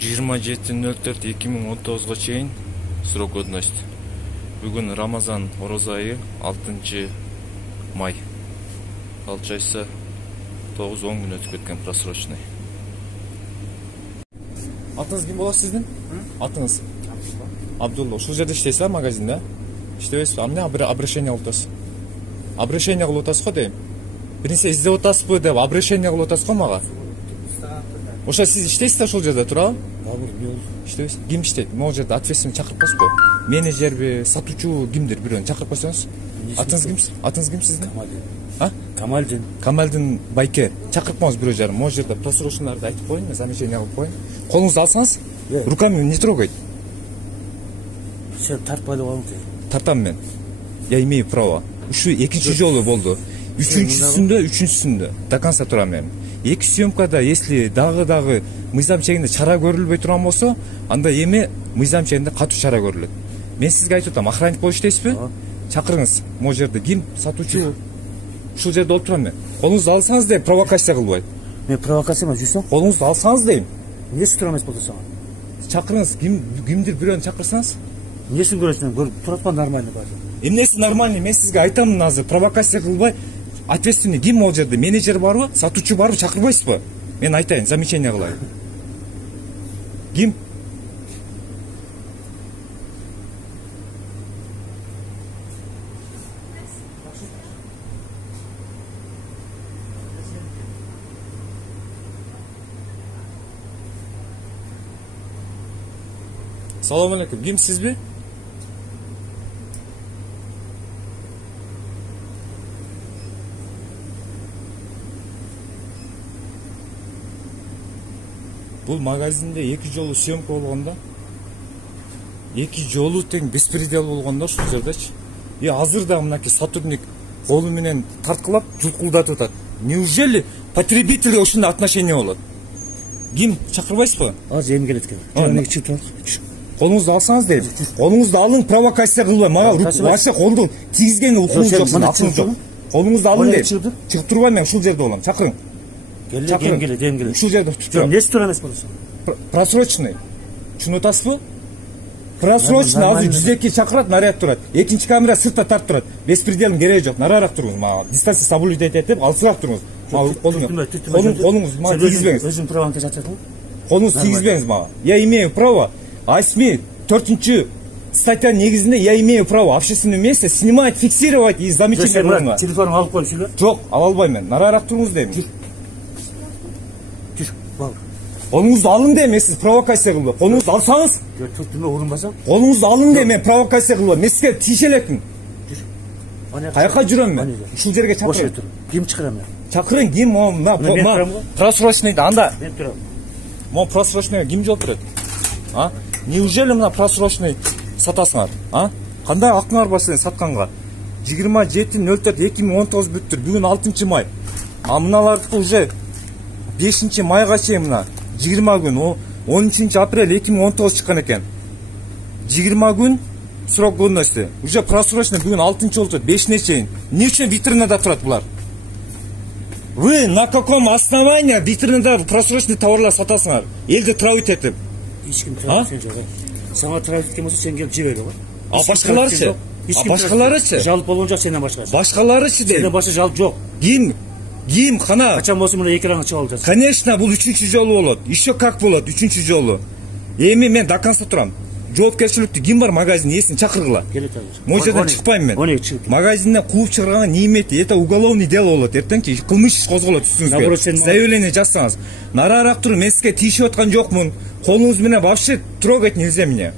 27.04.2019 чейин срок годности. Бүгүн Рамазан ороза айы 6 май. Получается 9-10 күн өтүп кеткен просрочный. Атыңыз ким болот сиздин? Атыңыз? Абдулла. Ушул жерде иштейсиз а магазинде? Иштебейсизби? Эмне обращение кылып атасыз? Обращение кылып атасыз го дейм. Биринчи издеп атасызбы деп обращение кылып атасыз го мага. Ошо сиз иштейсиз да ушул жерде туурабы? İşte kim işteydi? Ne olacak? Atfesini çakırıp basıp koy. Menajerbi, satıcı kimdir bir ön çakırıp basıyorsunuz? Atınız kim sizin? Kamaldin. Ha? Kamaldin. Kamaldin Bayker. Çakırıp mağaz bir öjerim. O жерде просроченларды айтып koyun. Замечание кылып koyun. Колуңузду алсаңыз, руками не трогайте. Sen tartmaydı oğlum. Тартам мен. Я имею право. Ушу экинчи жолу болду. Үчүнчүсүндө до конца турам мен. Эки съемкада если дагы мыйзам чегинде чара көрүлбөй турган болсо, анда эми мыйзам чегинде катуу чара көрүлөт. Мен сизге айтып атам, охранник болуп иштейсизби? Чакырыңыз. Могу жерде ким сатуучу? Ушул жерде отурам мен. Колуңузду алсаңыз деп провокация кылбайт. Мен провокация эмес, жүрсөң? Колуңузду алсаңыз дейм. Эмне турам эмес болду сага? Чакырыңыз, кимдир бирөөнү чакырсаңыз? Эмнесин көрөсүң? Көрүп турат нормально бар. Эмнеси нормальный? Мен сизге айтамын азыр, провокация кылбай. Ответственный ким могу жерде? Менеджер барбы? Сатуучу барбы? Чакырбайсызбы? Мен айтайын, замечание кылайын. Ким? Салам алейкум. Ким сизби? Бул магазинде эки жолу съемка болгондо, эки жолу тең беспредел болгондо ушул жердечи. Азыр да мынакей сотрудник колу менен тарткылап, жулкулдатып атат. Неужели потребителге ушундай отношение болот? Ким чакырбайсызбы? Азыр эми келет экен. Колуңузду алсаңыз дейм. Колуңузду алың, провокация кылбай. Мага вообще колду тийгизгенге укугуңуз жок, акылыңыз жок. Колуңузду алың дейм. Чыгып турбайм, мен ушул жерде болом. Чакырың. Келе. Ушул жерде tutturам. Эмнеси тура эмес болосуң? Просрочный. Түшүнүп атасызбы? Просрочный азыр 102 чакырат, наряд турат. Экинчи камера сыртта тартып турат. Беспределдин кереги жок. Нараарак туруңуз, мага дистанция соблюдать этип, алсыраак туруңуз. Колуңуз мага тийгизбеңиз. Өзүң праваңды жатасың? Колуңузду тийгизбеңиз мага. Я имею право 4 статья негизинде я имею право в общественном месте снимать, фиксировать и замечание кылууга. Телефонуңду алып коюңчу. Жок, ала албайм мен. Нараарак туруңуз дейм. Колуңузду алың дейм, мен сиз провокация кылбай. Колуңузду алсаңыз, түртүмө урунбасаң? Колуңузду алың дейм, мен провокация кылбай. Мен сизге тийише элекмин. Каяка жүрөм мен? Ушул жерге чакырып. Ким чакырам мен? Чакырың, ким? Просрочныйда анда. Мен турам. Мо просрочный ким жооп берет? А? Неужели мына просрочный сатасыңар? А? Кандай акыңар бар силердин сатканга? 27.04.2019 бүттүр. Бүгүн 6 май. А мыналардыкы уже 5 майга чейин мына 20 күн, 13 апрель 2019 чыккан экен. 20 күн срок годности. Уже просрочный бүгүн 6 болчу, 5 чейин. Эмне үчүн витринада турат булар? Вы на каком основании витринада просрочный товарлар сатасыңар? Элди травить этип. Эч ким травить жок. Сага травить эткен болсо сен келип жибер го. А башкаларычы? Башкаларычы? Жалып болгон жок сенден башка. Башкаларычы дейм. Сенден башка жалып жок. Ким кана? Качан болсо мына экранга чыгып алып жатсың. Конечно, бул 3-чү жолу болот. Еще как болот 3-чү жолу. Эми мен до конца турам. Жоопкерчиликтүү ким бар магазин ээсин чакыргыла. Келет азыр. Могу жерден чыкпайм мен. Магазинден кууп чыгарганга не имеет? Это уголовный дело болот. Эртеңки кылмыш иш козголот үстүңүзгө. Заявление жазсаңыз. Нараарак туруп, мен сизге тийишип аткан жокмун. Колуңуз менен вообще трогать нельзя меня.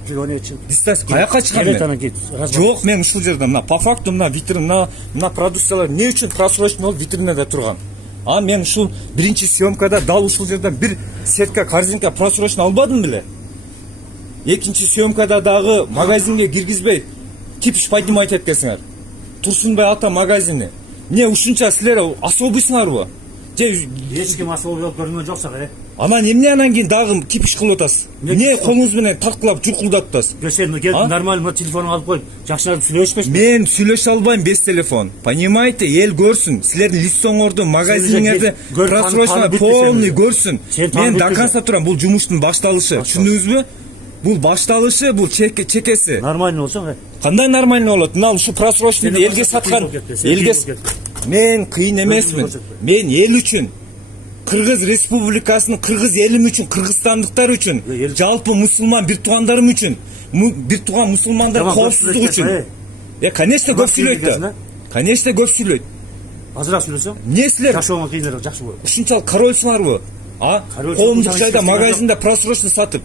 Дистанция каяка чыгам мен? Жок, мен ушул жерде мына по факту мына витрина, мына продукциялар эмне үчүн просрочный болуп витринада турган? А мен ушул биринчи съемкада дал ушул жерден бир сетка корзинка просрочный албадым беле. Экинчи съемкада дагы магазинге киргизбей кипиш поднимать эткенсиңер. Турсунбай ата магазини. Не ушунча силер особыйсыңарбы? Эч ким особый болуп көрүнгөн жок сага. Анан эмне анан кийин дагы кипиш кылып атасыз? Эмне колуңуз менен талкалап журкулдап атасыз? Сен келип нормально телефонуңду алып коюп, жакшыраак сүйлөшпөйсүң. Мен сүйлөшө албайм без телефон. Понимаете, эл көрсүн. Силердин лицоңорду, магазиниңерди просрочно полный көрсүн. Мен до конца турам, бул жумуштун башталышы. Түшүндүңүзбү? Бул башталышы, бул чекеси. Нормально болсоң, кандай нормально болот? Мына ушу просрочныйды элге саткан. Элге мен кыйын эмесмин. Мен эл үчүн, Кыргыз Республикасынын, кыргыз элим үчүн, кыргызстандыктар үчүн, жалпы мусулман бир туугандарым үчүн, бир тууган мусулмандар коопсуздугу үчүн. Конечно, көп сүйлөйт да. Конечно, көп сүйлөйт. Азыраак сүйлөсөң? Эмне силер? Жашооңо кыйыныраак жакшы болот. Ушунчалык корольсуңарбы? Коомдук жайда магазинде просрочно сатып.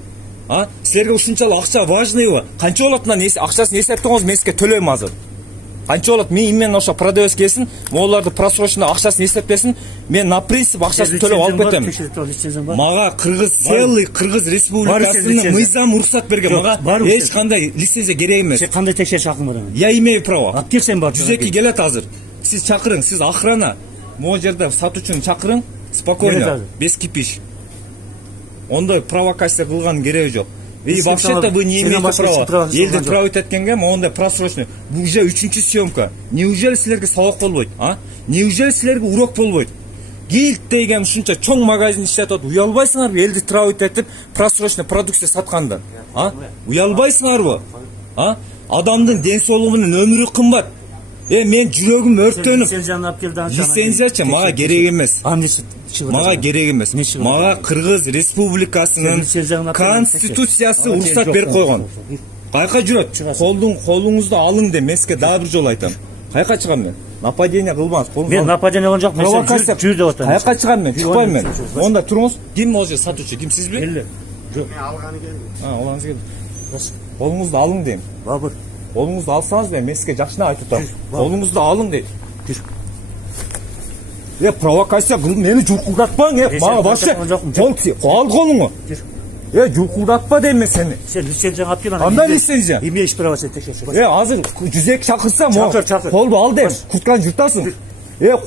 Силерге ушунчалык акча важныйбы? Канча болот мына акчасын эсептеңиз, мен сизге төлөйм азыр. Канча болот? Мен именно ошо продавец келсин, могуларды просрочно акчасын эсептесин, мен на принцип акчасын төлөп алып кетем. Мага Кыргыз целый Кыргыз Республикасынын мыйзам уруксат берген. Мага эч кандай лицензия керек эмес. Сен кандай текшериш акың бар? Я имею право. Алып келсең бар. 102 келет азыр. Сиз чакырың, сиз охрана. Могу жерде сатуучуну чакырың, спокойно, без кипиш. Ондой провокация кылган кереги жок. И вообще-то вы не имеете права. Елді травить еткенге, онда просрочный. Бұл уже 3-ші съемка. Неужели силерге сабак болбойт? Неужели силерге урок болбойт? Гилд деген ушунча чоң магазин иштетип атат. Уялбайсыңарбы елді травить етип просрочный продукция саткандан? Уялбайсыңарбы? Адамдын ден соолугу менен өмүрү кымбат. Мен жүрөгүм өрттөнүп. Лицензиячы мага керек эмес. Мага керек эмес. Мага Кыргыз Республикасынын конституциясы уруксат берип койгон. Кайка жүрөт? Колуңузду алың деп меске дагы бир жолу айтам. Кайка чыгам мен? Нападение кылбаңыз. Мен нападение кылган жокмун. Жүр деп атам. Кайка чыгам мен? Чыкпайм мен. Онда туруңуз. Ким могу сатуучу? Ким сизби? Жок. Мен алганы келдим. Алганыңыз келди. Колуңузду алың дейм. Бабыр. Колуңузду алсаңыз да мен сизге жакшына айтып атам. Колуңузду алың дейт. Провокация кылып мени журкулдатпаң, мага вообще ал колуңу. Журкулдатпа дейм мен сени. Сен лицензияңды алып кел. Кандай лицензия? Имеешь право сен текшеришке. Азыр 102 чакырсам, чакыр. Колду ал дейм, куртканы жыртасың.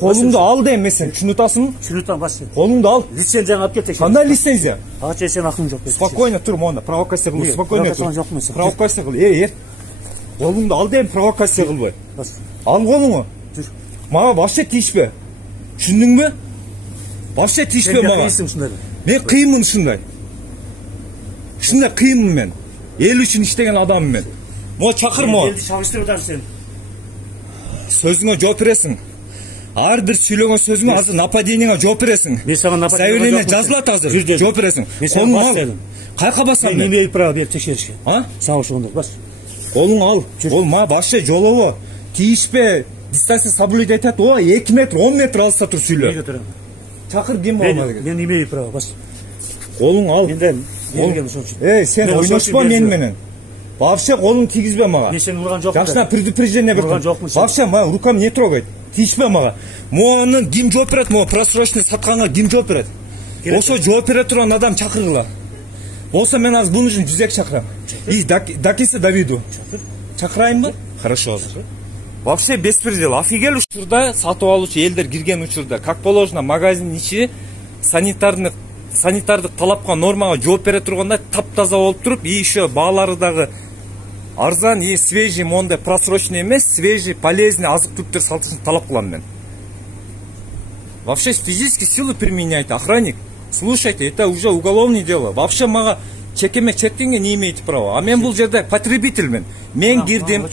Колуңду ал дейм мен сен, түшүнүп атасыңбы? Түшүнүп бас сен. Колуңду ал. Лицензияңды алып кел текшер. Кандай лицензия? Ача сен акың жок. Спокойно тур, монда провокация кыл, спокойно тур. Провокация кыл. Колуңду ал дейм, провокация кылбай. Ал колуңу. Мага вообще тийишпе. Түшүндүңбү? Вообще тийишпе мага. Мен кыйынмын ушундай. Ушундай кыйынмын мен. Эл үчүн иштеген адаммын мен. Могу чакыр могу. Элди чагыштырып атасың сен. Сөзүңө жооп бересиң. Ар бир сүйлөгөн сөзүңө азыр нападениеңе жооп бересиң. Мен сага нападение заявление жазылат азыр. Жооп бересиң. Колуңду ал. Кайка басам мен? Мен имею право берип текшеришке. Сага ошондой бас. Колуңду ал. Ол мага вообще жолобо. Тийишпе. Дистанция соблюдать етет, 2 метр, 10 метр алыста тур сүйлө. Чакыр ким болмады. Мен имею право, бас. Колуң ал. Менден берген ошон үчүн. Сен ойношпа мен менен. Вообще колуң тийгизбе мага. Мен сени урган жокмун. Жакшына предупреждение бердим. Вообще мага рукам не трогай. Тийишпе мага. Моанын ким жооп берет, мо просрочный сатканга ким жооп берет? Ошо жооп бере турган адам чакыргыла. Болсо мен азыр бунун үчүн 102 чакырам. И дакиса Давиду. Чакырайынбы? Хорошо азыр. Вообще беспредел. Офигел учурда сатып алуучу элдер кирген учурда как положено магазин ичи санитардык талапка нормага жооп бере турганда таптаза болуп туруп, и еще баалары дагы арзан и свежий, мондай просрочный эмес, свежий, полезный азык-түлүктөр сатышын талап кылам мен. Вообще физические силы применяйте, охранник. Слушайте, это уже уголовное дело. Вообще мага чекеме чектенге не имеете права. А мен бул жерде потребительмен. Мен кирдим.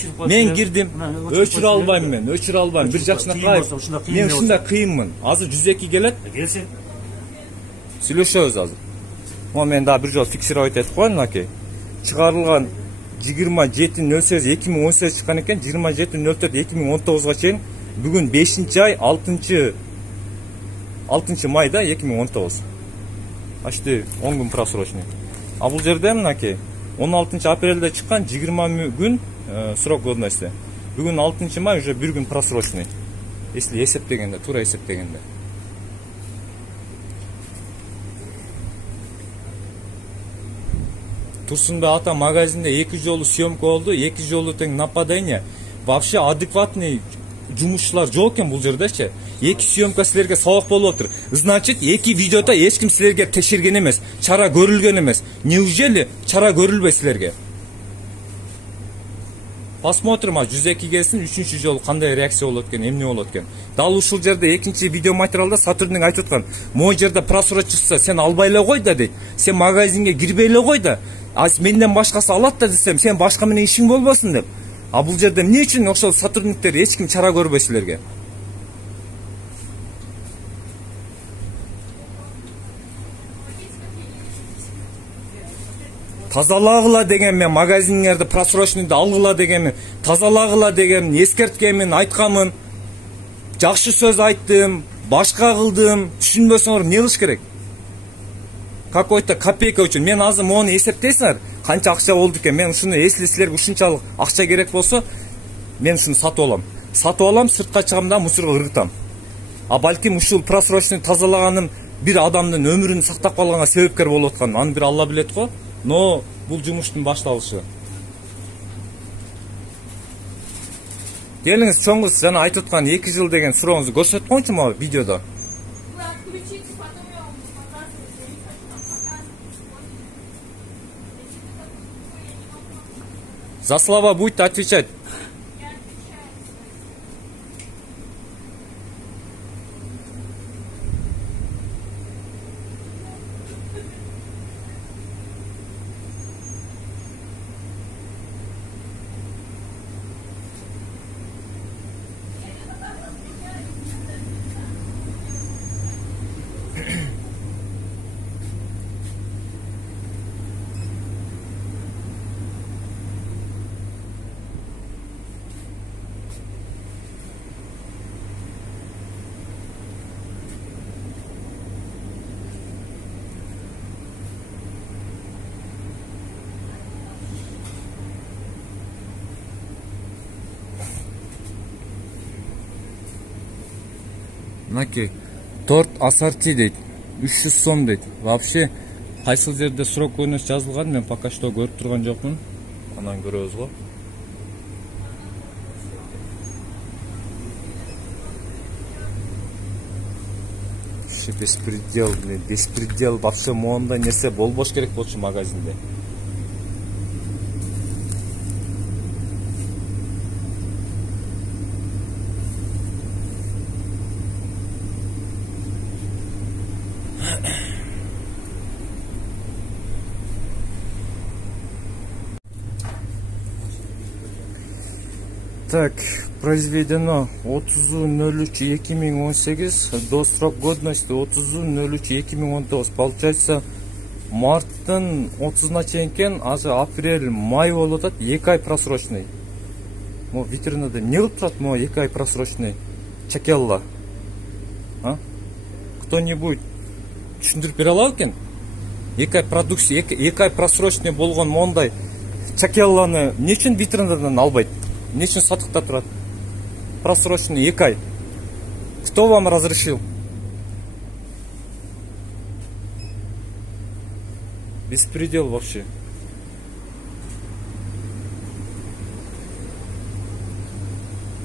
Өчүрө албайм мен, өчүрө албайм. Бир жакшына кайып. Мен ушундай кыйынмын. Азыр 102 келет. Келсең. Сүйлөшөбүз азыр. Мен дагы бир жолу фиксировать этип коеюн, аке. Чыгарылган 27.08.2018 чыккан экен, 27.04.2019 чейин. Бүгүн 5-ай 6 майда 2019. Почти 10 күн просрочный. А бул жерде мынакей 16 апрелде чыккан 20 күн срок годности. Бүгүн 6 май уже 1 күн просрочный. Если эсептегенде, туура эсептегенде. Турсунбек ата магазинде 2 жолу съемка болду, 2 жолу тең нападение. Вообще адекватный жумушчулар жок экен бул жердечи. 2 съемка силерге сабак болуп отур. Значит, 2 видеода эч ким силерге текшерген эмес, чара көрүлгөн эмес. Неужели чара көрүлбөй силерге? Посмотрим, 102 келсин, 3-чү жолу кандай реакция болот экен, эмне болот экен. Дал ушул жерде экинчи видео материалда Сатурнның айтып аткан, "Могу жерде просрочка чыкса, сен албай эле кой да" дейт. "Сен магазинге кирбей эле кой да. Менден башкасы алат да" десем, "Сен башка менен ишиң болбосун" деп. А бул жерде эмне үчүн ошол Сатурниктер эч ким чара көрбөй силерге? Тазалагыла дегенмен, магазиниңерди просрочныйды алгыла дегенмен, тазалагыла дегенмен, эскерткенмин, айтканмын. Жакшы сөз айттым, башка кылдым, түшүнбөсөңөр эмне кылыш керек? Какой-то копейка үчүн. Мен азыр мону эсептейсиңер, канча акча болду экен. Мен ушуну эсли силерге ушунчалык акча керек болсо, мен ушуну сатып алам. Сатып алам, сыртка чыгам да мусорго ыргытам. А балким ушул просрочный тазалаганым бир адамдын өмүрүн сактап калганга себепкер болуп аткан. Аны бир Алла билет го. Но бул жумуштун башталышы. Келиңиз, чоңуз жана айтып аткан 2 жыл деген сурооңузду көрсөтүп коюңчу могу видеодо. За слова будете отвечать. Мынаки торт ассорти дейт, 300 сом дейт. Вообще кайсыл жерде срок годность жазылган, мен пока что көрүп турган жокмун. Анан көрөбүз го. Беспредел, беспредел. Вообще моундай нерсе болбош керек болчу магазинде. Так, произведено 30.03.2018, до срок годности 30.03.2019. Получается, марттын 30-на чейин, азыр апрель, май болуп атат, 2 ай просрочный. Мо витринада не кылып турат, мо 2 ай просрочный. Чакелла. Кто-нибудь түшүндүрүп бере алат экен? 2 ай продукция, 2 ай просрочный болгон мондай чакелланы эмне үчүн витринадан албайт? Эмне үчүн сатыкта турат? Просрочный 2 ай. Кто вам разрешил? Беспредел вообще.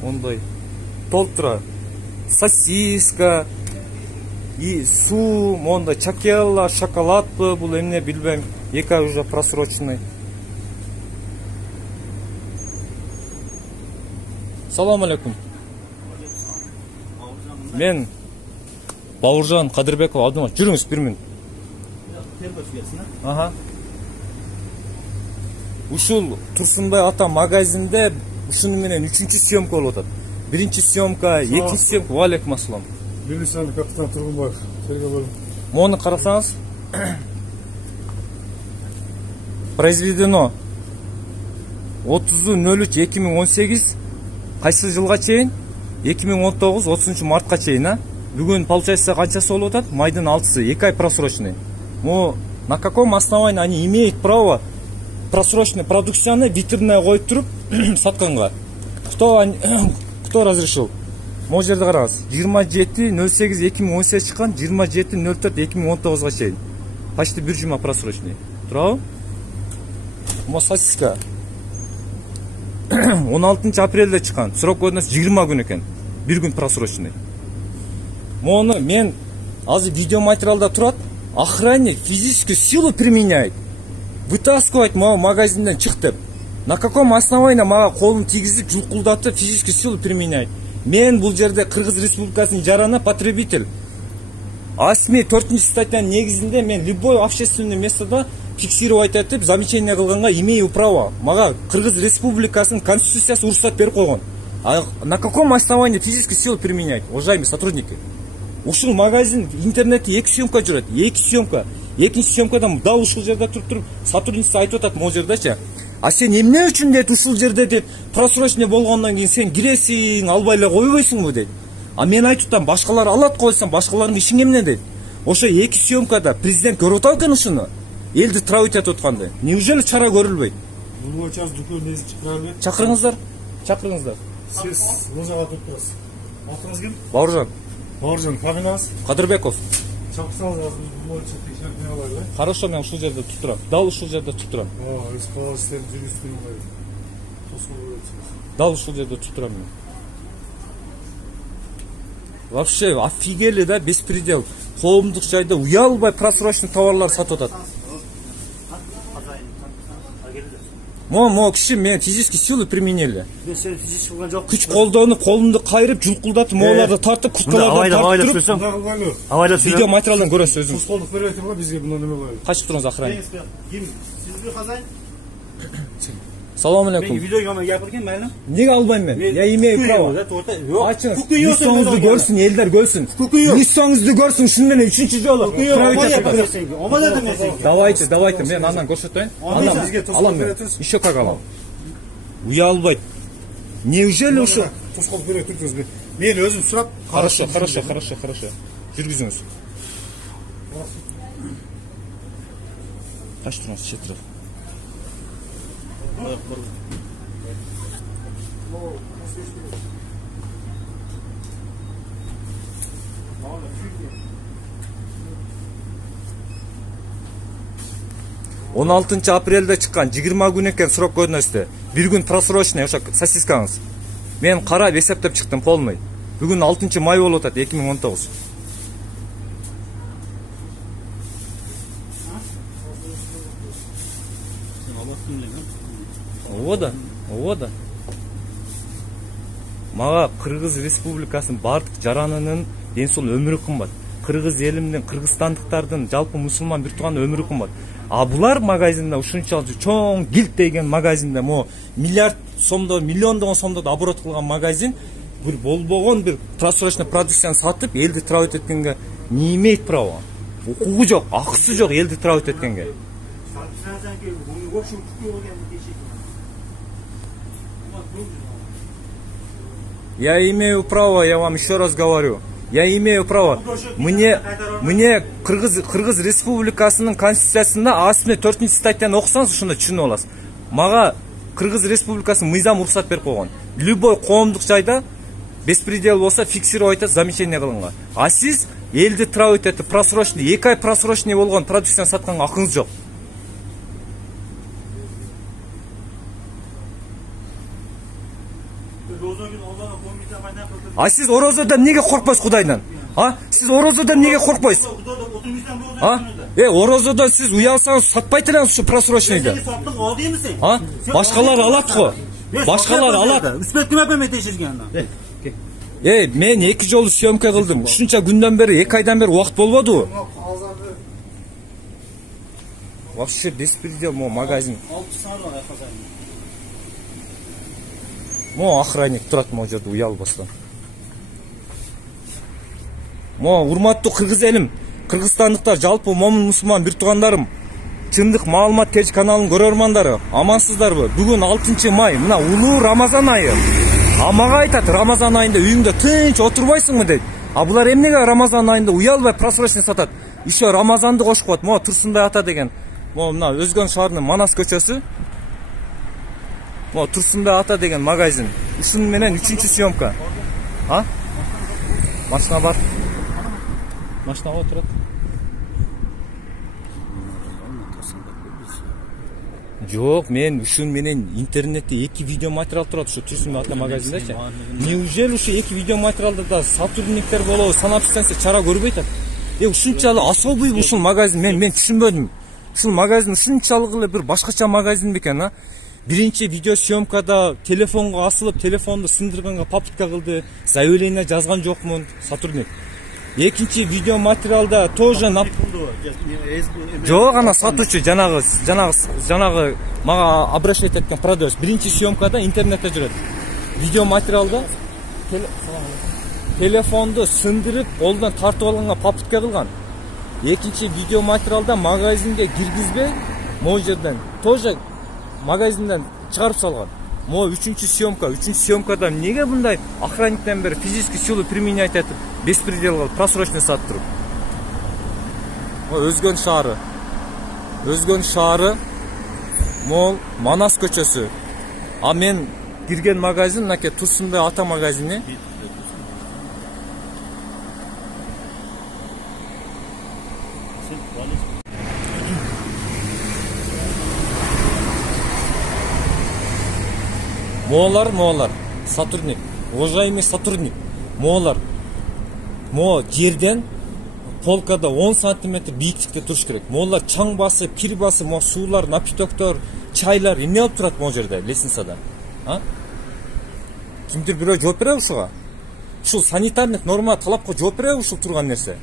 Ондай толтура сосиска и су, монда чакелла, шоколадпы, бул эмне билбейм. 2 ай уже просрочный. Салам алейкум. Мен Бауыржан Кадырбеков Абдумат. Жүрүңүз 1 минут. Ага. Ушул Турсунбай ата магазинде ушуну менен 3-чү съемка болуп атат. 1-чи съемка, 2-чи съемка. Ва алейкум ассалам. Билисен капитан Тургунбаев. Тергөө. Мону карасаңыз. Произведено 30.03.2018. Кайсы жылга чейин? 2019 30 мартка чейин, Бүгүн получается канчасы болуп атат? Майдын 6-сы, 2 ай просрочный. Но на каком основании они имеют право просрочную продукцияны витринага коюп туруп сатканга? Кто разрешил? Могу жерде караңыз. 27.08.2018 чыккан, 27.04.2019 чейин. Почти 1 жума просрочный. Турабы? Мо сосиска. 16 апрелде чыккан. Срок годности 20 күн экен. бир күн просрочный. Мону мен азыр видео материалда турат, охранник физическую силу применяет, вытаскивает мага магазинден чык деп. На каком основании мага колун тийгизип жулкулдатып физическую силу применяет? Мен бул жерде Кыргыз Республикасынын жарана потребитель. Асми 4 статьянын негизинде мен любой общественное местода фиксировать этип замечание кылганга имею право. Мага Кыргыз Республикасынын конституциясы уруксат берип койгон. А на каком основании физическую силу применять, уважаемые сотрудники? Ушул магазин интернетте 2 съемка жүрөт. 2 съемка. Экинчи съемкадан дал ушул жерде туруп сотрудница айтып атат могул жердечи. А сен эмне үчүн дейт ушул жерде дейт просрочный болгондон кийин сен киресиң, албай эле койбойсуңбу дейт. А мен айтып атам, башкалар алат койсоң, башкалардын ишиң эмне дейт. Ошо 2 съемкада президент көрүп атат экен ушуну. Элди травить этип атканды. Неужели чара көрүлбөйт? Бул боюнча дүкөн несин чакырабы? Чакырыңыздар. Чакырыңыздар. Сиз музага туруп турасыз. Атыңыз ким? Бауыржан. Бауыржан, фамилияңыз? Кадырбеков. Чакырсаңыз азыр бул боюнча текшерип алайлы. Хорошо, мен ушул жерде туруп турам. Дал ушул жерде туруп турам. Өз каласыздар жүрүштүрүп алайлы. Дал ушул жерде туруп турам мен. Вообще офигели, да, беспредел. Коомдук жайда уялбай просрочный товарлар сатып атат. Мо киши мен физический силу применили. Күч колдонуп, колумду кайрып, жулкулдатып, мооларды тартып, курткалардан тартып. Видео материалдан көрөсүз өзүңүз. Тоскоолдук берип атып бизге мындан неме кылайлы. Качып туруңуз охранник. Ким? Сизби хозяин? Салам алейкум. Мен видеога гапырген майлым. Неге албайм мен? Я имею право. Ачыңыз. Лицоңузду көрсүн, элдер көрсүн. Лицоңузду көрсүн, шын менен 3-чү жолу. Давайте, мен андан көрсөтөйүн. Алам мен. Еще как алам. Уялбайт. Неужели ушу? Тоскоолдук берип турдуңуз. Мен өзүм сурап. Хорошо. Жүргүзүңүз. Качып туруңуз, четире. Он 6 апрелде чыккан 20 күн экен срок годности. Бир күн просрочный ошо сосискаңыз. Мен карап эсептеп чыктым полный. Бүгүн 6 май болуп атат 2019. Ода. Мага Кыргыз Республикасынын бардык жаранынын ден соолугу өмүрү кымбат. Кыргыз элимдин, кыргызстандыктардын, жалпы мусулман бир тууган өмүрү кымбат. А булар магазинде ушунчалык чоң гилд деген магазинде мо миллиард сомдо, миллиондогон сомдо оборот кылган магазин бир болбогон бир просрочный продукцияны сатып, элди травить эткенге не имеет права. Укугу жок, акысы жок элди травить эткенге. Я имею право, я вам еще раз говорю. Я имею право. Мне Кыргыз Республикасынын конституциясында асме 4 статьяны окусаңыз ушунда түшүнүп аласыз. Мага Кыргыз Республикасынын мыйзам уруксат берип койгон. Любой коомдук жайда беспредел болсо фиксировать этип замечание кылынга. А сиз элди травить этип просрочный 2 ай просрочный болгон продукцияны сатканга акыңыз жок. А сиз орозодон неге коркпойсуз Кудайдан? А? Сиз орозодон неге коркпойсуз? А? Орозодон сиз уялсаңыз сатпайт элеңиз ушу просрочныйды. А? Башкалар алат го. Башкалар алат. Үспөткүмө эме теширген анда. Мен 2 жолу съемка кылдым. Ушунча күндөн бери, 2 айдан бери убакыт болбодубу? Вообще беспредел мо магазин. Мо охранник турат могу жерде уялбастан. Мо урматтуу кыргыз элим, кыргызстандыктар, жалпы момун мусулман бир туугандарым, чындык маалымат теле каналынын көрөрмандары, амансыздарбы? Бүгүн 6 май, мына улуу Рамазан айы. А мага айтат, Рамазан айында үйүңдө тынч отурбайсыңбы дейт. А булар эмнеге Рамазан айында уялбай просрочный сатат? Еще Рамазанды кошуп коет. Мо Турсунбай ата деген. Мо мына Өзгөн шаарынын Манас көчөсү. Мо Турсунбай ата деген магазин. Ушун менен 3-чү съемка. А? Машина бар. Машинага отурат. Жок, мен ушун менен интернетте 2 видео материал турат ушу Турсун ата магазиндечи. Неужели ушу 2 видео материалда да сотрудниктер болобу, санап системсе чара көрбөй атат? Ушунчалык особый ушул магазин, мен түшүнбөдүм. Ушул магазин ушунчалык эле бир башкача магазин бекен, а? Биринчи видео съемкада телефонго асылып, телефонду сындырганга попытка кылды. Заявление жазган жокмун, сотрудник. Экинчи видео материалда тоже жок, ана сатуучу жанагы мага обращать эткен продавец. Биринчи съемкада интернетте жүрөт. Видео материалда телефонду сындырып, колдон тартып алганга попытка кылган. Экинчи видео материалда магазинге киргизбей, могу жерден тоже магазинден чыгарып салган. Мо үчүнчү съемкада неге мындай охранниктен бери физический силу применять этип беспредел кылып просрочный сатып туруп? Өзгөн шаары мол Манас көчөсү. А мен кирген магазин мынакей Турсунбай ата магазини. Моолар, сотрудник, уважаемый сотрудник, моолар, жерден полкада 10 сантиметр бийиктикте туруш керек. Моолар чаң басып, кир басып, суулар, напитоктор, чайлар эмне болуп турат могу жерде, лестницада? Кимдир бирөө жооп береби ушуга? Ушул санитарный норма талапка жооп береби ушул турган нерсе?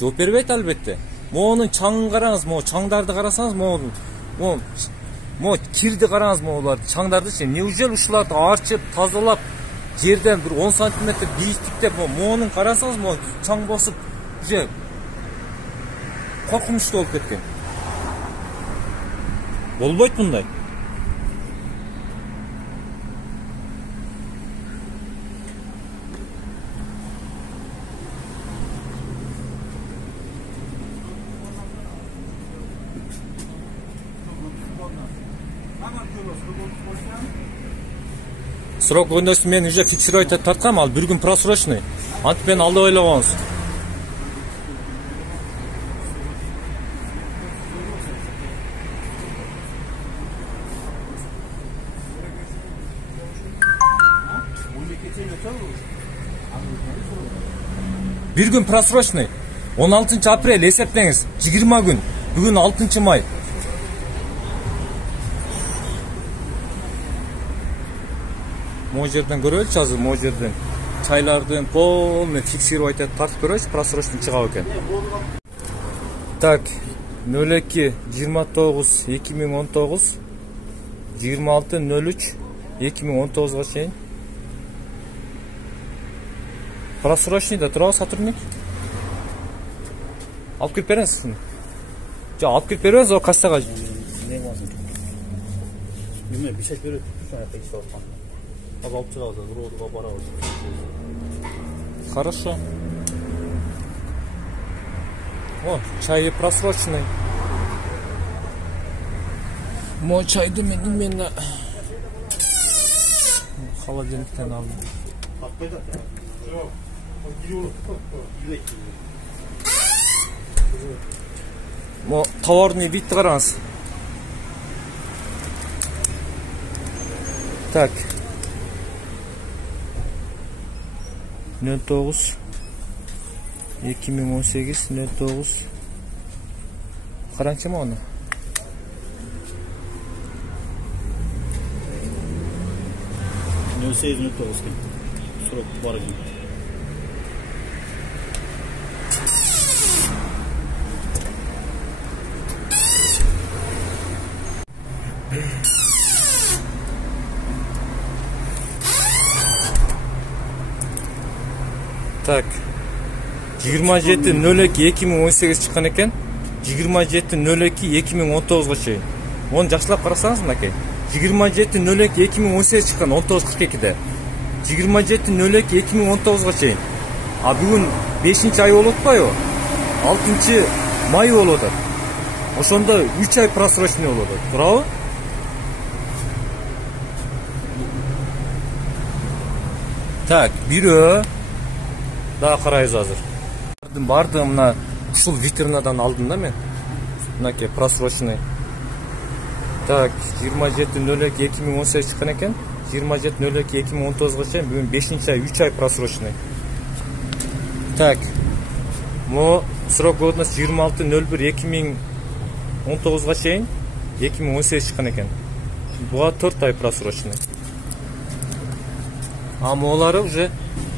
Жооп бербейт албетте. Моунун чаңын караңыз, чаңдарды карасаңыз, кирди караңыз, улар чаңдардычы. Неужели ушуларды арчып, тазалап, жерден бир 10 сантиметр бийиктикте моунун карасаңыз, чаң басып, уже коркунучтуу болуп кеткен. Болбойт мындай. Срок годности мен уже фиксировать етіп тарткам, ал бір күн просрочный. Антып мен алды ойлағаныз. Bir gün просрочный. 16 апрель есептеңіз. 20 gün. Бүгін 6 май. Могу жерден көрөлүчү азыр, могу жерден чайлардын полный фиксировать етіп тартып көрөлүчү, просрочный чыгабы экен. Так, 02-29-2019 26-03-2019 чейин. Просрочный да турабы сотрудник? Алып кирип бериңиз. Жок, алып кирип беребиз, о кассага. Не болсун? Неме, бишет берет, алып чыгабыз, родуга барабыз. Хорошо. О, чайы просроченный. Мой чайды мен именно холодильниктен алдым. Мо товарный вид қараңыз. Так. 09-2018-09 қараңшы ма оны? Ne 8-9 Срок бар екен. Так, 27.02.2018 шыққан екен, 27.02.2019 шейін. Оны жақсылап қарасаңыз мынакей. 27.02.2018 шыққан 19.42-де. 27.02.2019 шейін. А бүгін 5 ай болот па, 6 май болот. Ошонда 3 ай просрочный болот. Турабы? Так, бирөө да карайбыз азыр. Бардым мына ушул витринадан алдым да мен. Мынакей просрочный. Так, 27.02.2018 чыккан экен. 27.02.2019 чейин бүгүн 5-ай, 3 ай просрочный. Так. Мо срок годности 26.01.2019 чейин 2018 чыккан экен. Буга 4 ай просрочный. А молары уже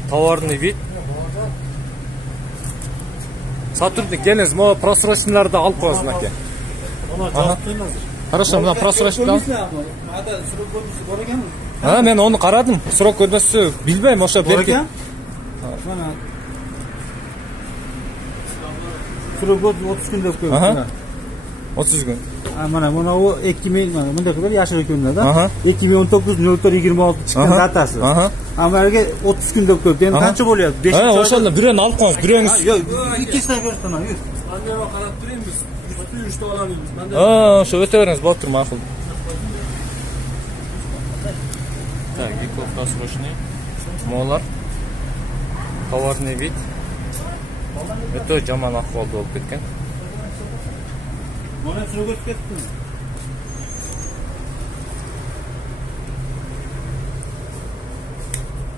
товарный вид. Сотрудник, келиңиз, мо просрочныйларды алып коебуз мынакей. Хорошо, мына просрочный ал. Мен onu карадым. Срок годности билбейм, ошо берки. Срок 30 күн деп коюп. 30 күн. Mana bu 2000 mana bunda kadar yaşlı günlerde 2019-04-26 çıkan datası. Ama erge 30 gün dep koyup. Yani kança boluyor? 5 ay. Oşanda birini alıp koyuңуз, biriniz. Yok, ikisini görürsün ha. Yürü. Anneme qarab turaymiz. 3 alamıyız. Şo öte berіңiz, болуп тур, макул. Так, гико просрочный. Молар. Товарный вид. Өтө жаман акыбалда болуп кеткен. Ona sürü götürdün.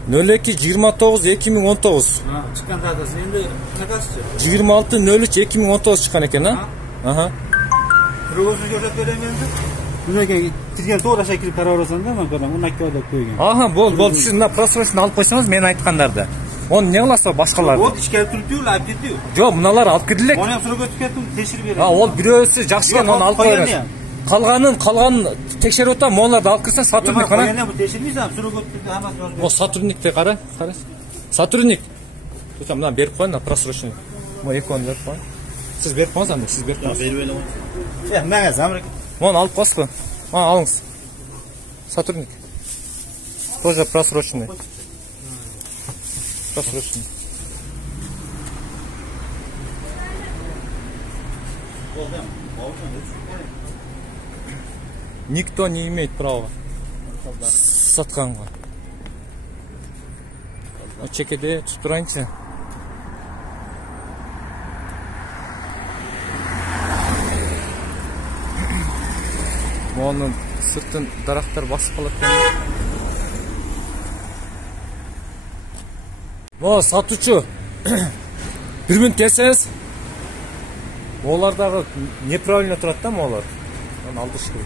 02-29-2019. Çıkan datası endi ne kaçtı? 26-03-2019 çıkan eken ha? Aha. Sürügösünü götürüp veremeyince. Bundan kirgen toğra şekil karar olsan da mı kadar? Onu aktiva da koygen. Aha, bol. Siz mına prosrочный alıp koysanız men aytkandarda. Onu ne kılasa başkalardı? O içkeri turup diyor, alıp gidiyor. Жоқ, мыналар алып кирдилек. Onu sürü götürdüm, teşhir verin. Ол бирөөсү жакшы экен, onu алып коюңуз. Калганын текшерип атам, моларды алып кирсе сотрудник кана. Koyana bu teşhirmeysen sürü götürdü hemen söz О, сотрудникте кара. Сотрудник. Tutам, мына берип коюн, просрочный. Мо экөөнү берип коюн. Сиз берип коюңуз анда, сиз берип коюңуз. Berip элем. Мага замрак. Мону алып коесуз го. Алыңыз. Сотрудник. Тоже просрочный. Просрочный. Никто не имеет права сатканга. Чекеде tutуп турайынчы. Монун сыртын дарактар басып калат экен. Мо сатуучу. 1 мүнөт келсеңиз. Олар дагы неправильно турат да молар. Аны алдырыш керек.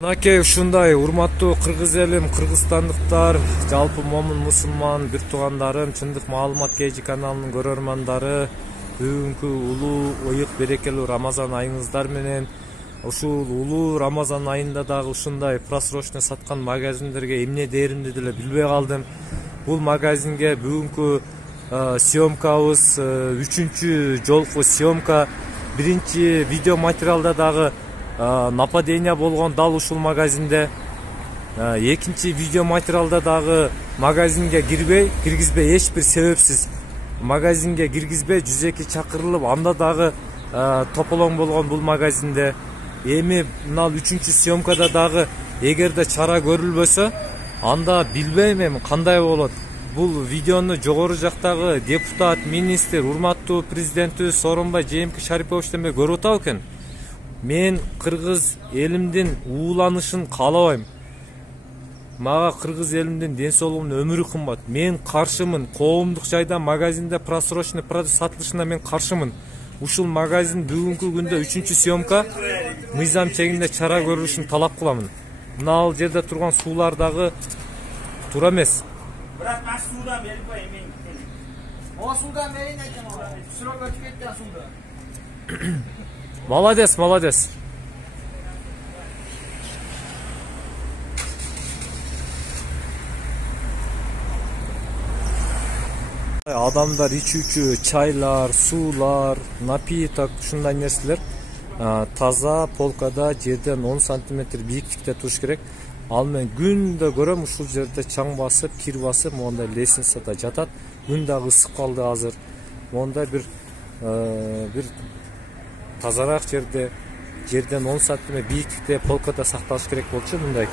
Мынакей ушундай урматтуу кыргыз элим, кыргызстандыктар, жалпы момун мусулман бир туугандарым, чындык маалымат KG каналынын көрөрмандары, бүгүнкү улуу, ыйык берекелүү Рамазан айыңыздар менен ушул улуу Рамазан айында дагы ушундай просрочный саткан магазиндерге эмне дээримди деле билбей калдым. Бул магазинге бүгүнкү съемкабыз 3-чү жолку съемка. Биринчи видео материалда дагы нападение болгон дал ушул магазинде. Экинчи видео материалда дагы магазинге киргизбей эч бир себепсиз магазинге киргизбей 102 чакырылып, анда дагы тополоң болгон бул магазинде. Эми мына 3-чү съемкада дагы эгерде чара көрүлбөсө, анда билбейм эми кандай болот. Бул видеону жогору жактагы депутат, министр, урматтуу президентибиз Сооронбай Жээнбеков Шарипович деме көрүп атат экен. Мен кыргыз элимдин ууланышын каалабайм. Мага кыргыз элимдин ден соолугунун өмүрү кымбат. Мен каршымын. Коомдук жайда магазинде просрочный продукт сатылышына мен каршымын. Ушул магазин бүгүнкү күндө 3-чү съемка мыйзам чегинде чара көрүлүшүн талап кыламын. Мына ал жерде турган суулар дагы туура эмес. Bırak ben sudan verip koyayım. O sudan verin ekran ola. Sıra götüp etti sudan. Молодец. Адамдар ичүүчү чайлар, суулар, напиток, ушундай нерселер таза полкада жерден 10 см бийиктикте туруш керек. Ал мен күндө көрөм ушул жерде чаң басып, кир басып, мондай лестницада жатат. Күн дагы ысып калды азыр. Мондай бир тазараак жерден 10 см бийиктикте полкада сакталыш керек болчу мындай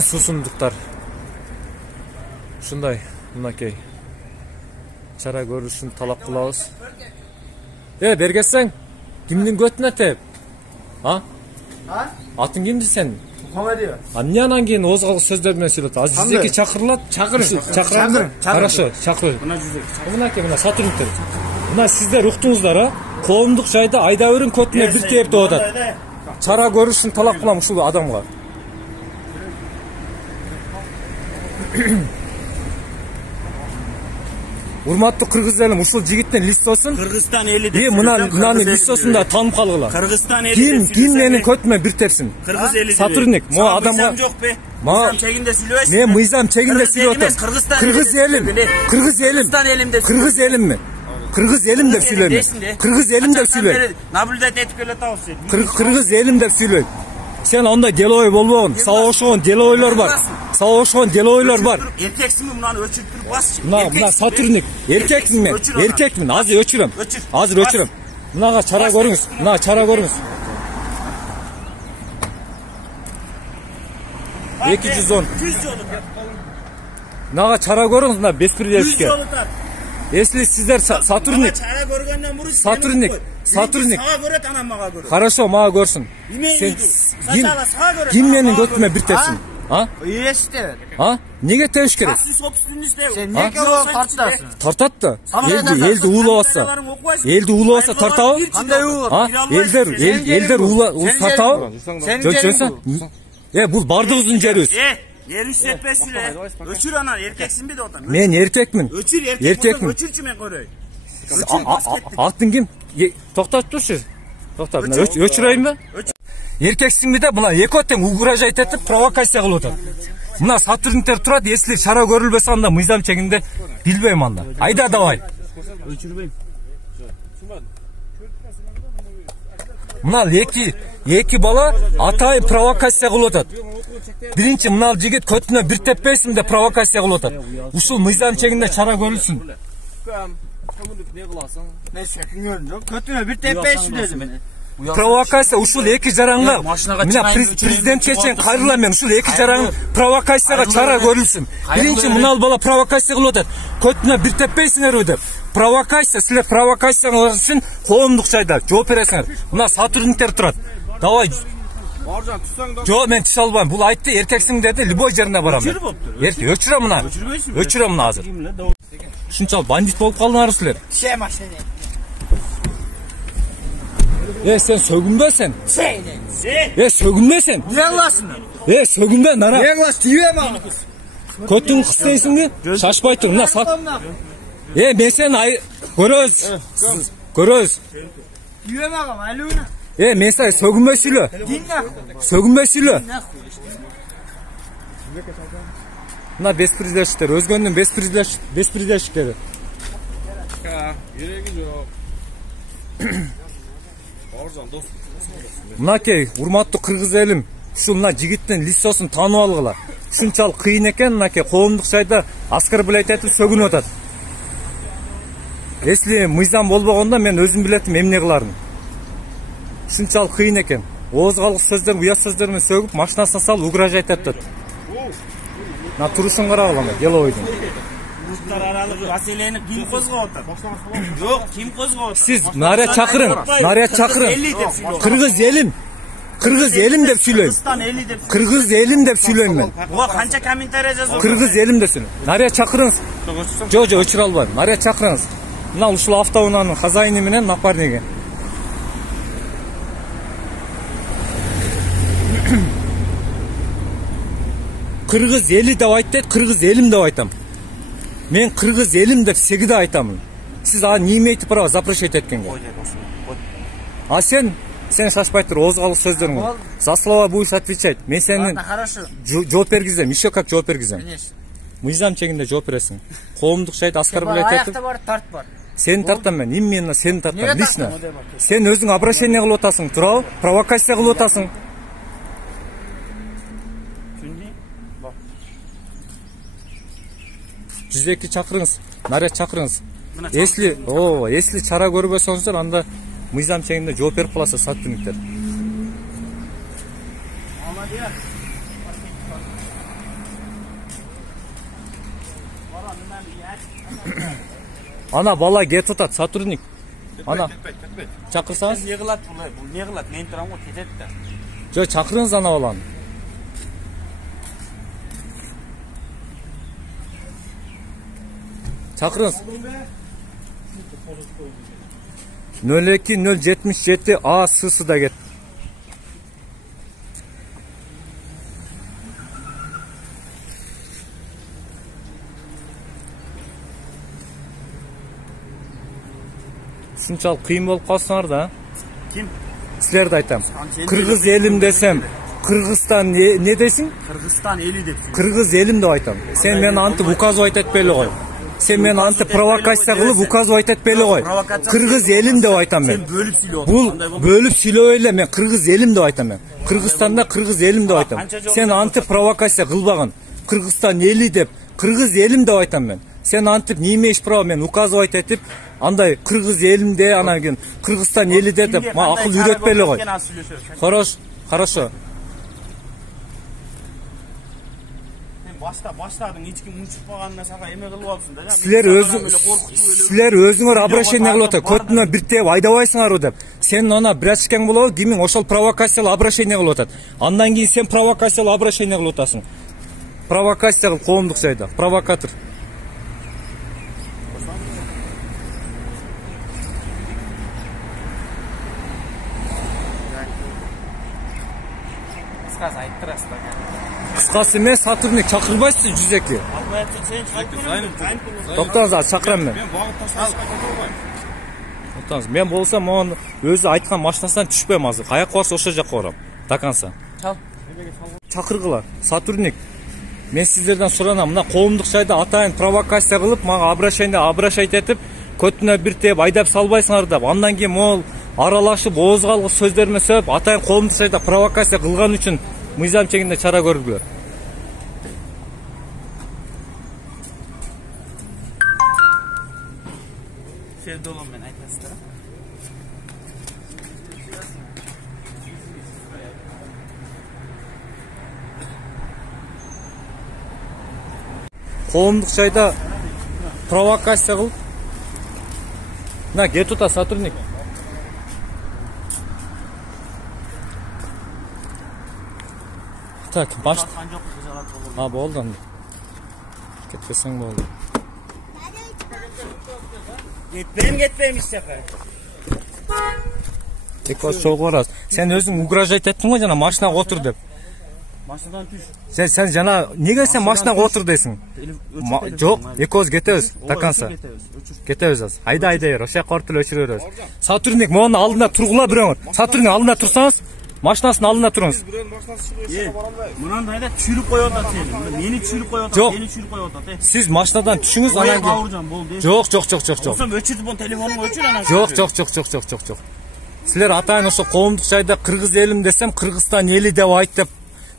суусундуктар. Ушундай мынакей чара көрүшүн талап кылабыз. Бергесең, кимдин көтүнө теп? Atın kimdi sen? Komedi. Emne anan keyin ozgalık sözдөр менен сүйлөт. Азыр жүзеке чакырылат. Чакырыңыз. Хорошо, чакыр. Мына жүзек. Мынакей, мына сотрудниктер. Мына сиздер уктуңуздар, а? Коомдук жайда айда өрүн көтүнө бир теп деп атат. Чара көрүшүн талап кылам ушул адамга. Урматтуу кыргыз элим, ушул жигиттин листосун Кыргызстан эли деп. Мынаны листосунда таанып калгыла. Кыргызстан эли. Ким менин көтүмө бир тепсин? Кыргыз эли. Сотрудник, мо адамга жок бе? Мыйзам чегинде сүйлөбөйсүң. Мен мыйзам чегинде сүйлөп атам. Кыргыз элим. Кыргызстан элим деп. Кыргыз элимми? Кыргыз элим деп сүйлөйм. Кыргыз элим деп сүйлөйм. Наблюдать этип келатабыз сен. Кыргыз элим деп сүйлөйм. Сен андай делой болбогон, сага окшогон делойлор бар. Сага окшогон делойлор бар. Эркексиңби мунаны өчүрүп басчы. Мына сотрудник, эркекмин мен. Эркекмин, азыр өчүрөм. Азыр өчүрөм. Мынага чара көрүңүз. Мына чара көрүңүз. 210. Мынага чара көрүңүз, мына беспределчке. Если сиздер сотрудник, чара көргөндөн мурун сотрудник. Сага көрөт, анан мага көрөт. Хорошо, мага көрсүн. Ким менин көтүмө бир тепсин? А? Эстебет. А? Неге тебиш керек? Сен неге тартасың? Тартат да. Элди уулабаса. Элди уулабаса тартабы? Кандай уулап? Элдер тартабы? Жөн. Бул бардыгыбыздын жерибиз. Ериш жетпесин эле. Өчүр анан эркексиңби деп атам. Мен эркекмин. Өчүр эркекмин. Өчүрчү мен көрөй. Атын ким? Токтоп турчу. Токтоп. Өчүрөйүнбү? Эркексиңби деп мына эки тең угрожать этип провокация кылып атат. Мына сотрудниктер турат, если чара көрүлбөсө анда мыйзам чегинде билбейм анда. Айда давай. Өчүрбөйм. Мына эки бала атайын провокация кылып атат. Биринчи мына жигит көтүнө бир теппейсиң деп провокация кылып атат. Ушул мыйзам чегинде чара көрүлсүн. Көтүнө бир теппейсиң дедим. Провокация ушул эки жаранга. Мына президентке чейин кайрылам мен. Ушул эки жаран провокацияга чара көрүлсүн. Биринчи мына бала провокация кылып атат. Көтүнө бир теппейсиңерби деп. Провокация, силер провокацияңыз үчүн коомдук жайда жооп бересиңер. Мына сотрудниктер турат. Давай. Жок, мен түшө албайм. Бул айтты, эркексиң деди, любой жерине барам. Өчүрөм мына. Өчүрөм мына азыр. Ушунчалык бандит болуп калдыңарбы силер? Сен сөгүнбө сен. Сөгүнбө сен. Не кыласың? Сөгүнбө, нара. Не кыласың? Түйбөм аны. Көтүң кыстайсыңбы? Шашпай тур, мына сат. Мен сен көрөз. Түйбөм агам, айлууна. Мен сен сөгүнбөй сүйлө. Сөгүнбөй сүйлө. Мына беспределщиктер, өзгөнүн беспределщиктери. Кереги жок. Мынакей, урматтуу кыргыз элим, ушул мына жигиттин листосун таанып алгыла. Ушунчалык кыйын экен, мынакей коомдук жайда оскорблять этип сөгүнүп атат. Если мыйзам болбогондо мен өзүм билетим эмне кыларын. Ушунчалык кыйын экен. Оозгалык сөздөр, уят сөздөр менен сөгүп, машинасына салып угрожать этип атат. Мына турушун карагыла, делойдун. Кыргыздар аралык маселени ким козгоп атат? Жок, ким козгоп атат? Сиз наряд чакырың. Кыргыз элим деп сүйлөйм. Кыргыз элим деп сүйлөйм мен. Буга канча комментарий жазып? Кыргыз элим деп сүйлөйм. Наряд чакырыңыз. Жок, өчүрө албайм. Наряд чакырыңыз. Мына ушул автоунаанын хозяйыны менен напарниги. Кыргыз эли деп айтты, кыргыз элим деп айтам. Мен кыргыз элим деп сегиде айтамын. Сиз аны не имеете права запрещать эткенге? А сен шашпай тур, оозгалык сөздөрүң. За слова будешь отвечать. Мен сени жооп бергизем, еще как жооп бергизем. Мыйзам чегинде жооп бересиң. Коомдук жайда оскорблять этип. Аякта бар, тарт бар. Сени тартам мен, именно сени тартам, лично. Сен өзүң обращение кылып атасың, туурабы? Провокация кылып атасың. Жүзеки чакырыңыз, наряд чакырыңыз. Если чара көрбөсөңүздөр, анда мыйзам чегинде жооп берип каласыздар сотрудниктер. Ана бала кетип атат, сотрудник. Ана чакырсаңыз. Не кылат булар? Бул не кылат? Мен турам го, кетет да. Жо чакырыңыз ана баланы. Çakırınız. 02077 A sısı da get. Şunçal kıyım olup kalsınlar da. Kim? Sizler de aytam. Kırgız elim desem, Kırgızstan ne desin? Kırgızstan eli desin. Kırgız elim de aytam. Sen men antı ukaz aytat belli koy. Sen men antı provokasiya kılıp ukaz aytat belli koy. Kırgız elim de aytam ben. Bu bölüp silo öyle men Kırgız elim de aytam ben. Kırgızstanda Kırgız elim de aytam. Sen antı provokasiya kılbagın. Kırgızstan eli dep Kırgız elim de aytam ben. Sen antip neymiş prava men ukaz aytatip андай Kırgız elimde ana gün Kırgızstan eli de dep ma akıl üretpeli koy. Хорошо. Başladın hiç kim uçurtmaganına saka emek kılıp alsın da. Sizler özüңөр обращение кылып атат. Көтүнө бир теп айдабайсыңар деп. Сен ана бирачкең болобу, кимиң ошол провокациялык обращение кылып атат. Андан кийин сен провокациялык обращение кылып атасың. Провокация кылып коомдук жайда. Провокатор. Кыскасы эмес, сотрудник чакырбайсыз жүзеки. Токтоңуз, чакырам мен. Токтоңуз, мен болсам монун өзү айткан машинасынан түшпөйм азыр. Каяка барса ошол жака барам. Таканса. Чакыргыла, сотрудник. Мен сиздерден суранам, мына коомдук жайда атайын провокация кылып, мага обращать этип, көтүнө бир теп айдап салбайсыңар деп. Андан кийин могул аралашып, ооз калгыс сөздөрүмө сөп, атайын коомдук жайда провокация кылган үчүн мыйзам чегинде чара көрүлгүлөр. Sevdolum ben aytasızlar. Коомдук жайда провокация кылып. На, кетута сотрудник. Так, баш. А, болду. Кетпесең болду. Кетпейм ишчака. Экос чогорас. Сен өзүң угрожать еттиң го жана машинага отур деп. Машинадан түш. Сен жана неге сен машинага отур дейсиң? Жок, экос кетебиз. Таканса. Кетебиз аз. Айда бер, ошо жака ортуп өчүрө беребиз. Сотрудник монун алдында тургула бирөөңөр. Сотрудник алдында турсаңыз, машинасынын алдында туруңуз. Мынандайда түшүрүп коюп атат сени. Мени түшүрүп коюп атат, мени түшүрүп коюп атат. Сиз машинадан түшүңүз, анан кийин. Жок. Болсом өчүрүп бон телефонуңду өчүр анан. Жок. Силер атайын ошо коомдук жайда Кыргыз элим десем, Кыргызстан эли деп айт деп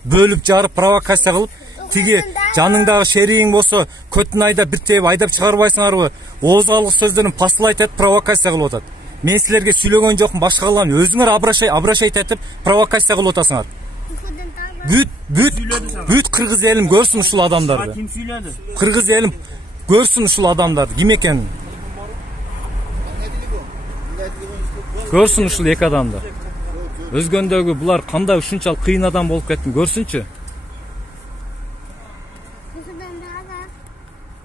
бөлүп жарып провокация кылып, тиги жаныңдагы шеригиң болсо, көтүн айда бир теп айдап чыгарбайсыңарбы? Ооз калгыс сөздөрүн посылайт этип провокация кылып атат. Мен силерге сүйлөгөн жокмун, башкаларга өзүңөр обращать этип провокация кылып атасыңар. Бүт Кыргыз элим көрсүн ушул адамдарды. Ким сүйлөдү? Кыргыз элим көрсүн ушул адамдарды, ким экенин. Көрсүн ушул эки адамды. Өзгөндөгү булар кандай ушунчалык кыйын адам болуп кеттин, көрсүнчү.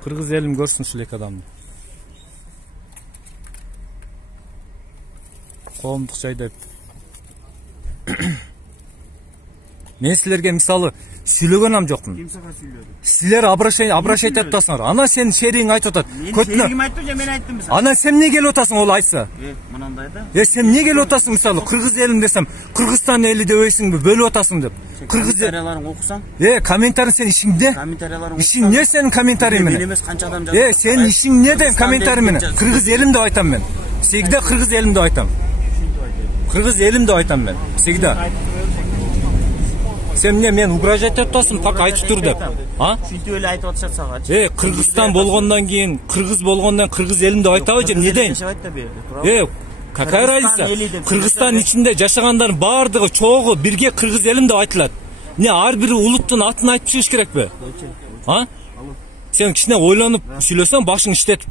Кыргыз элим көрсүн ушул эки адамды. Коомдук жайда. Мен силерге мисалы сүйлөгөнам жокмун. Ким сага сүйлөдү? Силер обращать этип атасыңар. Ана сенин шеригиң айтып атат. Шеригим айтты же мен айттым мисалы. Ана сен эмне келип атасың ол айтса? Мынандайда. Сен эмне келип атасың мисалы Кыргыз элим десем, Кыргызстан эли дебейсиңби, бөлүп атасың деп. Кыргыз комментарияларын окусаң? Комментарий сен ишиңде? Комментарияларын окусаң. Ишиң не сенин комментарий менен? Мен эмес канча адам жазып. Сен ишиң не деген комментарий менен? Кыргыз элим деп айтам мен. Всегда Кыргыз элим деп айтам. Кыргыз элим деп айтам мен. Всегда. Сен эмне мен угрожать этип атасың, так айтып тур деп. Шүнтүп эле айтып атышат сага. Кыргызстан болгондон кийин, Кыргыз болгондон Кыргыз элим деп айтабы же эмне дейин? Какая разница? Кыргызстан ичинде жашагандардын баардыгы чогуу бирге Кыргыз элим деп айтылат. Не ар бир улуттун атын айтып чыгыш керекпи? Сен кичине ойлонуп сүйлөсөң, башың иштетип.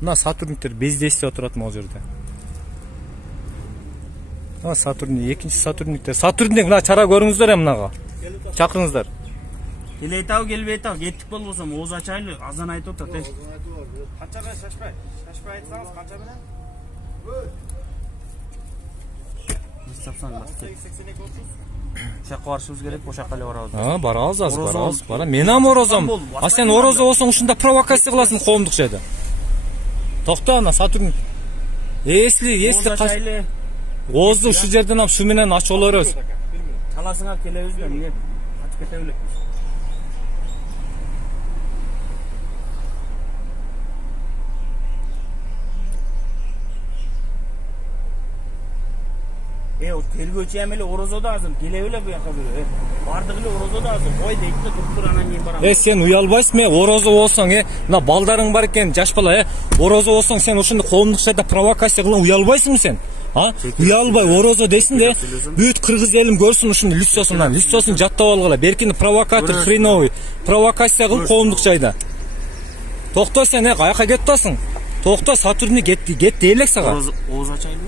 Мына сотрудниктер бездействие отурат могул жерде. Мына сотрудник, экинчи сотрудниктер. Сотрудник мына чара көрүңүздөр мынага. Чакырыңыздар. Келет ау, келбейт ау, кеттик болбосом ооз ачайлы, азан айтып атат. Канчага шашпай айтсаңыз канча менен? Ошакка барышыбыз керек, ошакка эле барабыз. Барабыз азыр, барабыз. Мен ам орозом. Сен орозо болсоң ушунда провокация кыласың коомдук жерде. Токто ана сотрудник. Если оозду ушул жерден алып суу менен ачып алабыз. Таласыңа келебиз да, эмне? Катып кете белек. O tergөөчү эми эле орозодо азыр келе беле буяка бирөө. Бардыгы эле орозодо азыр. Ой дейт да туруп анан кийин барам. Сен уялбайсың, орозо болсоң, мына балдарың бар экен, жаш бала, орозо болсоң сен ошондой коомдук жерде провокация кылып уялбайсыңбы сен? Уялбай орозо дейсиң де, бүт кыргыз элим көрсүн ушуну лицосун жаттап алгыла. Беркини провокатор хреновый, провокация кылып коомдук жайда. Токто сен, каяка кетип атасың? Токто, сотрудник кет дейлек сага. Ооз ачайлы.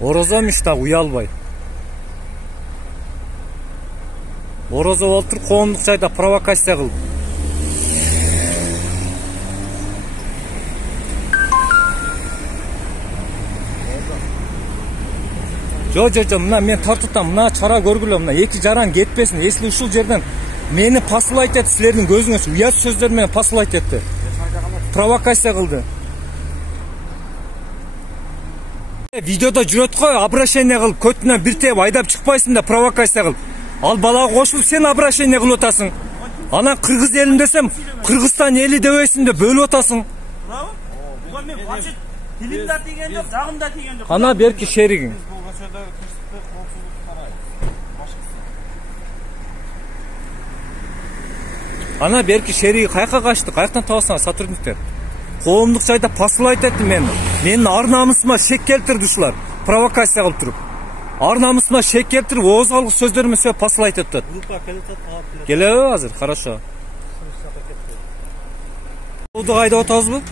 Орозомуш да уялбай. Орозо болуп туруп коомдук жайда провокация кылып. Жо, мына мен тартып мына чара көргүлө, мына эки жаран кетпесин. Если ушул жерден мени посылайт этти, силердин көзүңөз уят сөздөр менен посылайт этти. Провокация кылды. Видеода жүрөт го, обращение кылып, көтүнөн бир теп айдап чыкпайсың да провокация кылып. Ал балага кошулуп сен обращение кылып атасың. Анан кыргыз элим десем, Кыргызстан эли дебейсиң деп бөлүп атасың. Браво. Буга мен башыт тилим да тийген жок, жагым да тийген жок. Ана берки шеригиң. Ана берки шериги каяка качты, каяктан табасың сотрудниктер? Коомдук жайда посылайт этти мени. Менин ар намысыма шек келтирди ушулар. Провокация кылып туруп. Ар намысыма шек келтирип, ооз алгы сөздөр менен сөп посылайт этти. Келеби азыр? Хорошо. Оду кайда атабызбы?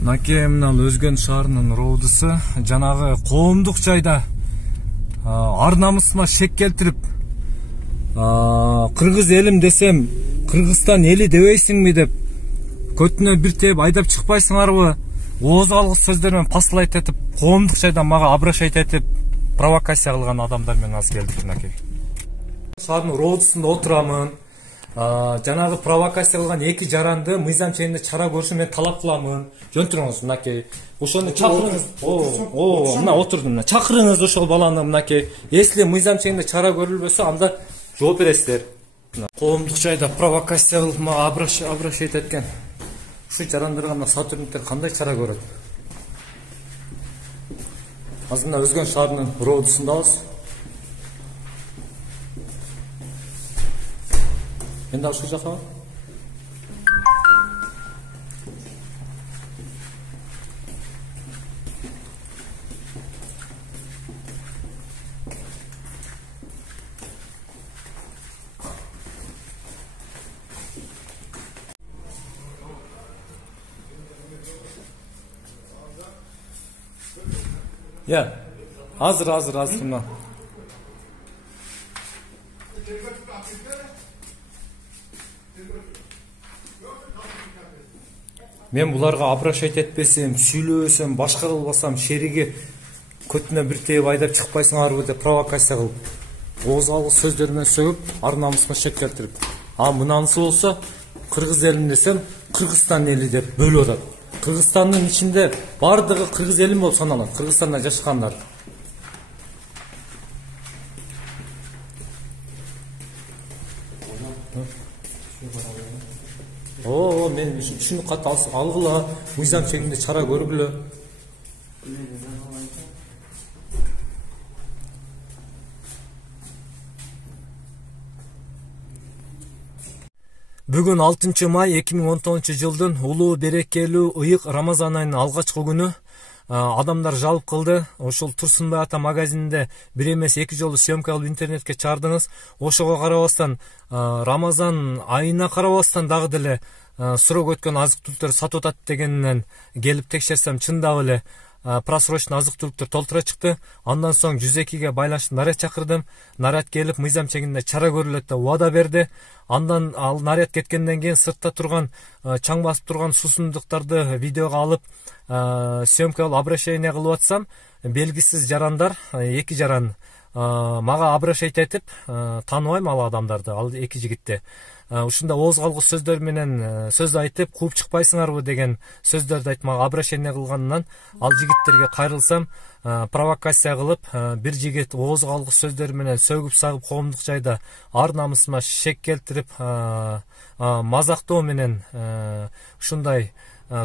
Наке мына Өзгөн шаарынын роудусу жанагы коомдук жайда ар намысыма шек келтирип, кыргыз элим десем, Кыргызстан эли дебейсиңби деп көтүнө бир теп айдап чыкпайсыңарбы? Ооз алгыс сөздөр менен посылайт этип, коомдук жайда мага обращать этип, провокация кылган адамдар менен азыр келдик мынакей. Шаардын роудусунда отурамын. Жанагы провокация кылган эки жаранды мыйзам чегинде чара көрүшүн мен талап кыламын. Жөн туруңуз мынакей. Ошону чакырыңыз. Мына отурдум мына. Чакырыңыз ошол баланы мынакей. Если мыйзам чегинде чара көрүлбөсө, анда жооп бересиздер. Коомдук жайда провокация кылып мага обращать эткен. Ушу жарандарга мына сотрудниктер кандай чара көрөт? Азыр мына Өзгөн шаарынын роудусундабыз. Мен да ушул жакка. Ya, hazır mı? Men bularga обращать этпесем, сүйлөсөм, башка кылбасам, шериги көтүнө бир теп айдап чыкпайсыңарбы деп провокация кылып, ооз алгыс сөздөр менен сөгүп, ар намысыма шек келтирип. Мынанысы болсо, кыргыз элим десем, Кыргызстан эли деп бөлүп атат. Кыргызстандын ичинде бардыгы кыргыз элим болуп саналат, Кыргызстанда жашагандар. Мен ушуну катты алгыла, мыйзам чегинде чара көргүлө. Бүгүн 6 май 2019 жылдын улуу берекелүү ыйык Рамазан айынын алгачкы күнү. Адамдар жалып кылды. Ошол Турсунбай ата магазининде бир эмес эки жолу съемка кылып интернетке чаардыңыз. Ошого карабастан Рамазан айына карабастан дагы деле срок өткөн азык түлүктөр сатып атат дегенинен келип текшерсем чындап эле просрочный азык түлүктөр толтура чыкты. Андан соң 102ге байланыштуу наряд чакырдым. Наряд келип мыйзам чегинде чара көрүлөт деп убада берди. Андан ал наряд кеткенден кийин сыртта турган чаң басып турган суусундуктарды видеого алып съемка кылып обращение кылып атсам, белгисиз жарандар, эки жаран мага обращать этип, тааныбайм ал адамдарды, ал эки жигитти. Ушунда ооз калгыс сөздөр менен сөз айтып, кууп чыкпайсыңарбы деген сөздөрдү айтып мага обращение кылганынан ал жигиттерге кайрылсам, провокация кылып, бир жигит ооз калгыс сөздөр менен сөгүп сагып коомдук жайда ар намысыма шек келтирип, мазактоо менен ушундай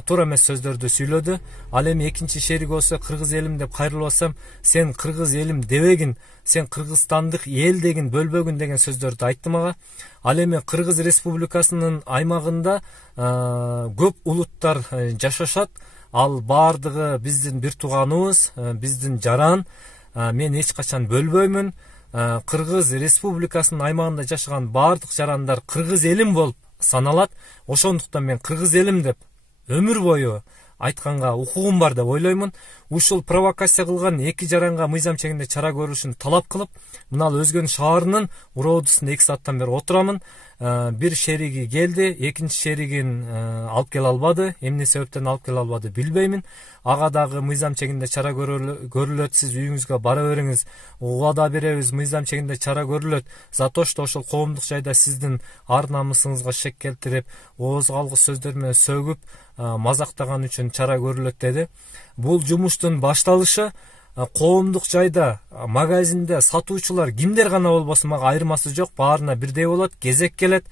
туура эмес сөздөрдү сүйлөдү. Ал эми экинчи шерик болсо кыргыз элим деп кайрылып атсам, сен кыргыз элим дебегин, сен кыргызстандык эл дегин бөлбөгүн деген сөздөрдү айтты мага. Ал эми Кыргыз Республикасынын аймагында көп улуттар жашашат. Ал баардыгы биздин бир тууганыбыз, биздин жаран. Мен эч качан бөлбөймүн. Кыргыз Республикасынын аймагында жашаган баардык жарандар кыргыз элим болуп саналат. Ошондуктан мен кыргыз элим деп өмүр бою айтканга укугум бар деп ойлоймун. Ушул провокация кылган эки жаранга мыйзам чегинде чара көрүлүшүн талап кылып, мына Өзгөн шаарынын уроодусунда 2 сааттан бери отурамын. Бир шериги келди, экинчи шеригин алып келе албады. Эмне себептен алып келе албады билбеймин. Ага дагы мыйзам чегинде чара көрүлөт, сиз үйүңүзгө бара бериңиз. Убада беребиз, мыйзам чегинде чара көрүлөт. За то, что ошол коомдук жайда сиздин ар намысыңызга шек келтирип, ооз калгыс сөздөр менен сөгүп, мазактаган үчүн чара көрүлөт деди. Бул жумуштун башталышы коомдук жайда магазинде сатуучулар кимдер гана болбосун мага айырмасы жок, баарына бирдей болот, кезек келет.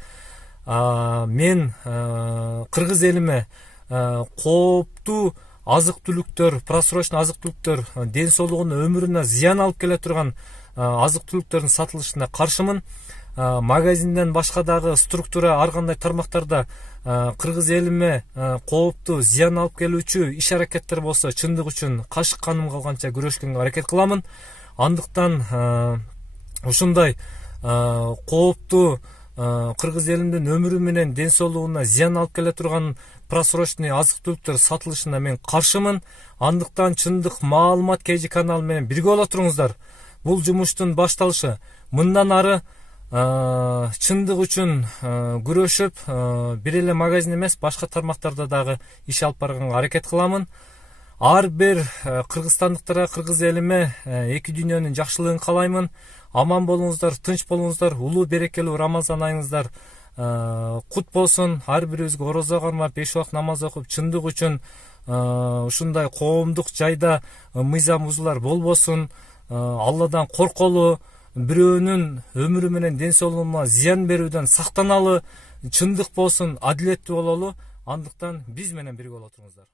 Мен кыргыз элиме кооптуу азык түлүктөр, просрочный азык түлүктөр, ден соолугуна, өмүрүнө зыян алып келе турган азык түлүктөрдүн сатылышына каршымын. Магазинден башка дагы структура ар кандай тармактарда кыргыз элиме кооптуу зыян алып келүүчү иш аракеттер болсо чындык үчүн кашык каным калганча күрөшкөнгө аракет кыламын. Андыктан ушундай кооптуу кыргыз элимдин өмүрү менен ден соолугуна зыян алып келе турган просрочный азык түлүктөр сатылышына мен каршымын. Андыктан чындык маалымат KG каналы менен бирге боло туруңуздар. Бул жумуштун башталышы. Мындан ары чындык үчүн күрөшүп, бир эле магазин эмес, башка тармактарда дагы иш алып барганга аракет кыламын. Ар бир кыргызстандыктарга, кыргыз элиме эки дүйнөнүн жакшылыгын каалаймын. Аман болуңуздар, тынч болуңуздар. Улуу берекелүү Рамазан айыңыздар кут болсун. Ар бирибизге орозо кармап, 5 убак намаз окуп, чындык үчүн ушундай коомдук жайда мыйзам бузуулар болбосун. Алладан корколу, бирөөнүн өмүрү менен ден соолугуна зыян берүүдөн сактаналы, чындык болсун, адилеттүү бололу. Андыктан биз менен бирге боло туруңуздар.